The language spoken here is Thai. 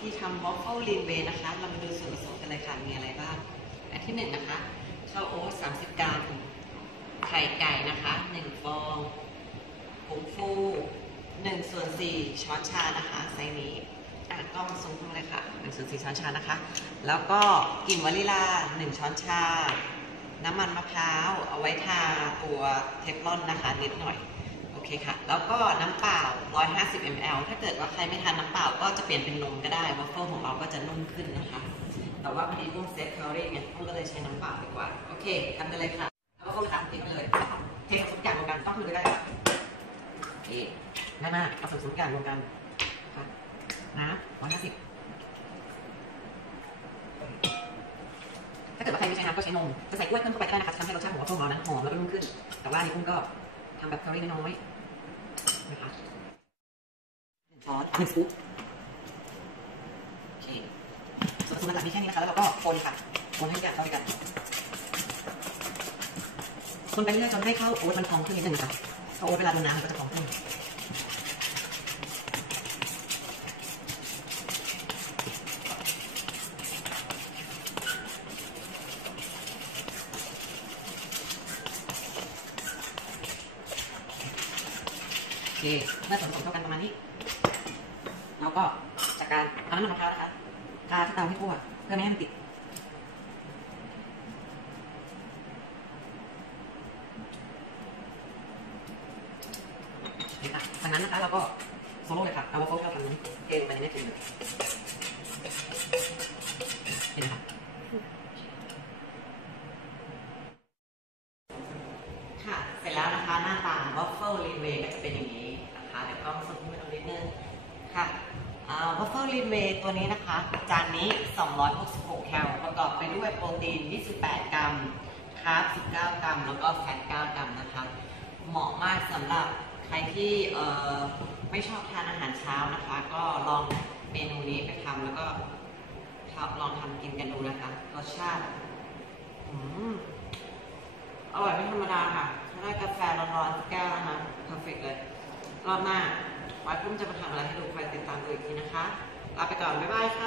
ธีทำวอฟเฟิลลีนเวย์นะคะ เรามาดูส่วนผสมกันเลยค่ะ มีอะไรบ้าง อันที่หนึ่งนะคะข้าวโอ๊ต30กรัมไข่ไก่นะคะ1ฟองผงฟู1ส่วน4ช้อนชานะคะไซส์นี้อะกล้องซูมเข้ามเลยค่ะ1ส่วน4ช้อนชานะคะ แล้วก็กลิ่นวานิลา1ช้อนชา น้ำมันมะพร้าว เอาไว้ทาตัวเทฟลอนนะคะนิดหน่อย อเคค่ะ แล้วก็น้ำเปล่า 150 ml ถ้าเกิดว่าใครไม่ทานน้ำเปล่าก็จะเปลี่ยนเป็นนมก็ได้วอฟเฟิลของเราก็จะนุ่มขึ้นนะคะ แต่ว่าพอดีพุ่งเซฟแคลอรี่ไงพุ่งก็เลยใช้น้ำเปล่าดีกว่า โอเคทำกันเลยค่ะ แล้วก็ทำติดเลย เทผสมทุกอย่างรวมกันต้องมือก็ได้ค่ะโอเคง่ายมากผสมทุกอย่างรวมกันค่ะน้ำ150ถ้าเกิดว่าใครไม่ใช้น้ำก็ใช้นม จะใส่กล้วยเพิ่มเข้าไปก็ได้นะคะทำให้รสชาติของวอฟเฟิลของเรานั้นหอมแล้วก็นุ่มขึ้น แต่ว่านนี้พุ่งก็ ทำแบบแคลอรี่น้อยๆนะคะหนึ่งช้อนหนึ่งสกู๊ปโอเคส่วนผสมหลักๆมีแค่นี้นะคะ แล้วเราก็คนค่ะ คนให้ทุกอย่างเข้าด้วยกัน คนไปเรื่อยๆจนให้ข้าวโอ๊ตมันพองขึ้นนิดนึงนะคะข้าวโอ๊ตเวลาโดนน้ำมันก็จะพองขึ้น เคเมื่อส่วนผสมเข้ากันประมาณนี้เราก็จากการเอาน้ำมันมะพร้าวนะคะทาที่เตาให้ทั่วเพื่อไม่ให้มันติดจากนั้นนะคะเราก็โซโล่เลยค่ะเอาวอฟเฟิลเข้าทำนี้เทลงไปในนี้เลยเห็นไหมคะค่ะ เสร็จ แล้วนะคะ หน้าตาวอฟเฟิลลีเวย์ก็จะเป็นอย่างนี้นะคะเดี๋ยวกล้องซูมขึ้นมาดูนิดนึงค่ะวอฟเฟิลลีเวย์ตัวนี้นะคะ จานนี้ 266 แคลประกอบไปด้วยโปรตีน 28 กรัมคาร์บ19 กรัม แล้วก็แฟต 9 กรัมนะคะ เหมาะมากสำหรับใครที่ไม่ชอบทานอาหารเช้านะคะ ก็ลองเมนูนี้ไปทำแล้วก็ลองทำกินกันดูนะคะรสชาติ อืม ร่อยไม่ธรรมดาค่ะถ้าได้กาแฟร้อนๆแก้วนะคะเพอร์เฟกเลย รอบหน้าไว้พุ่มจะมาทำอะไรให้ดูคอยติดตามดูอีกทีนะคะ ลาไปก่อน บ๊ายบายค่ะ